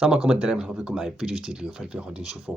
السلام عليكم الدراري، مرحبا بكم معايا في فيديو جديد. اليوم في الفيديو غادي نشوفوا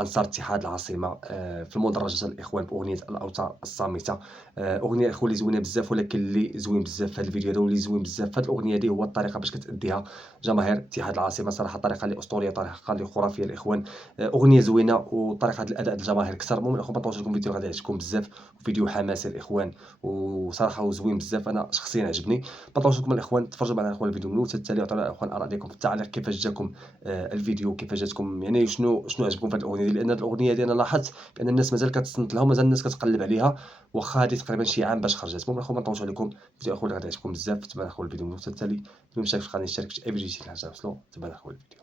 انصار اتحاد العاصمه في المدرجات الاخوان باغنيه الاوتار الصامته. اغنيه الاخوان اللي زوينه بزاف، ولكن اللي زوين بزاف في هذا الفيديو هذا واللي زوين بزاف في هذه الاغنيه هذه هو الطريقه باش كتاديها جماهير اتحاد العاصمه. صراحه طريقه اللي اسطوريه، طريقه اللي خرافيه. الاخوان اغنيه زوينه، وطريقه الاداء الجماهير كثر. المهم الاخوان بطلت لكم فيديو غادي يعجبكم بزاف، فيديو حماسي الاخوان وصراحه زوين بزاف. انا شخصيا عجبني. بطلت لكم الاخوان، تفرجوا معنا الاخوان الفيديو من الاول حتى التالي، وعطيونا الاخوان اراء ديالكم في التعليق كيفاش جاكم الفيديو، كيفاش جاتكم، يعني شنو عجبكم في هذه الاغنيه دي. لان هذه الاغنيه دي انا لاحظت بان الناس مازال كتصنت لها ومازال الناس كتقلب عليها، واخا هذه تقريبا شي عام باش خرجت. المهم اخويا ما نطولش عليكم، الفيديو اخويا غادي يعجبكم بزاف. تبارك اخويا الفيديو من التالي، اللي مشارك في القناه يشترك في اي فيديو جديد حتى يوصلوا. تبارك اخويا الفيديو.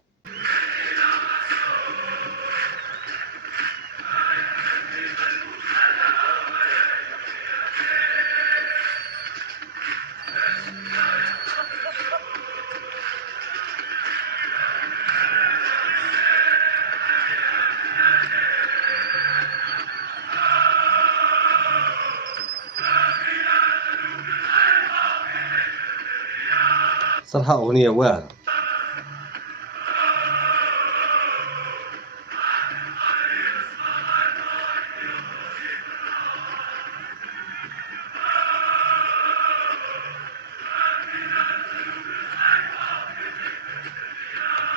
صراحه اغنيه واعره.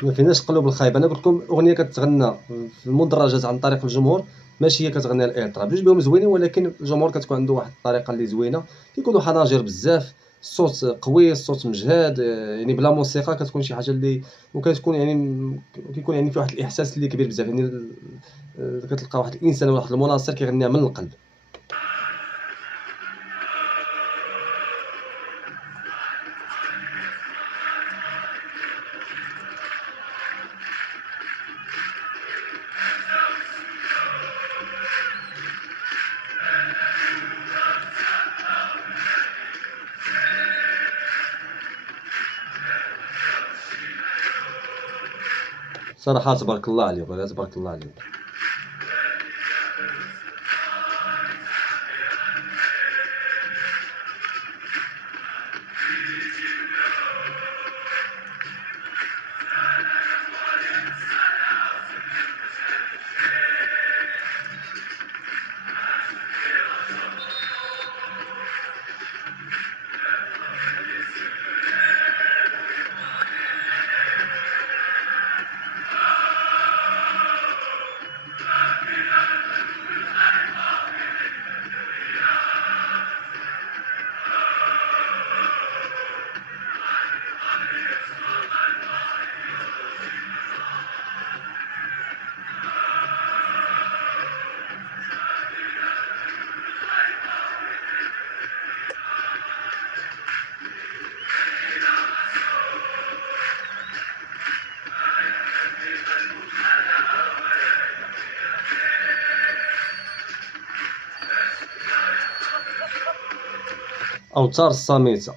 ما فيناش قلوب الخايب. انا قلت لكم اغنيه كتغنى في المدرجات عن طريق الجمهور، ماشي هي كتغني الاطراب. جوج بهم زوينين، ولكن الجمهور كتكون عنده واحد الطريقه اللي زوينه. كيكونوا حناجر بزاف، الصوت قوي، الصوت مجهاد، يعني بلا موسيقى كتكون شي حاجه اللي، وكتكون يعني كيكون يعني في واحد الاحساس اللي كبير بزاف. يعني كتلقى واحد الانسان ولا واحد المناصر كيغنيها من القلب. صراحه تبارك الله عليك، ولا تبارك الله عليك. اوتار الصامته.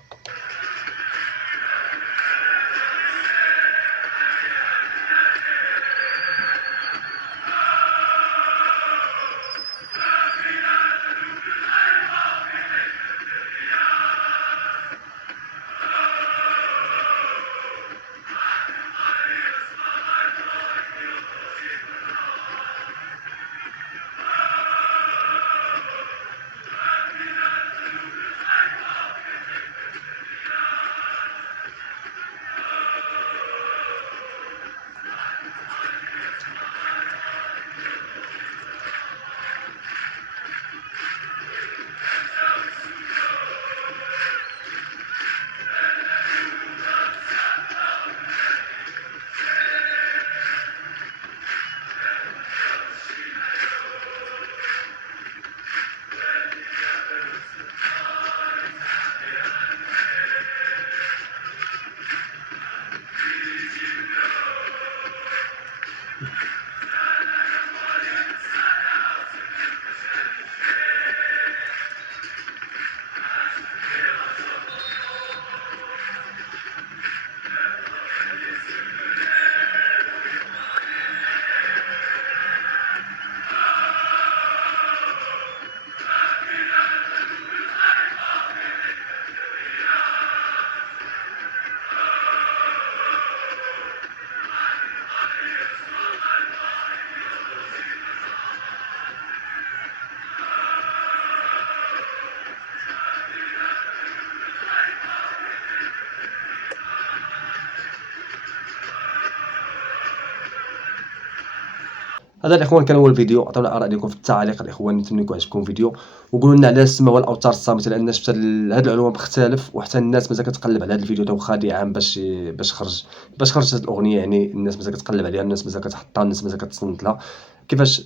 هذا الاخوان كان هو الفيديو. عطيونا اراء ديالكم في التعليق الاخوان، نتمنى يكون عجبكم الفيديو، وقولوا لنا علاش سماوها الاوتار الصامته، لان شفت هذا العنوان مختلف وحتى الناس مازال كتقلب على هذا الفيديو تا واخا عام باش خرجت هذه الاغنيه. يعني الناس مازال كتقلب عليها، الناس مازال كتحطها، الناس مازال كتصنت لها. كيفاش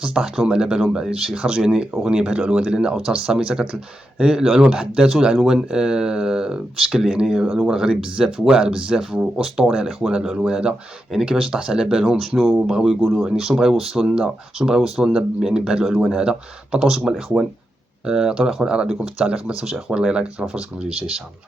تصطحت لهم على بالهم باش يخرجوا يعني اغنيه بهذا العنوان ديال لان اوتار الصامته العنوان بحد ذاته العنوان في شكل يعني عنوان غريب بزاف، واعر بزاف واسطوري الاخوان. هذا العنوان هذا يعني كيفاش طاحت على بالهم، شنو بغاو يقولوا، يعني شنو بغاو يوصلوا لنا يعني بهذا العنوان هذا. ما نطولش لكم الاخوان. عطيونا الاخوان اراء ديالكم في التعليق، ما تنساوش الاخوان لايك، فرصكم في الفيديو الجاي ان شاء الله.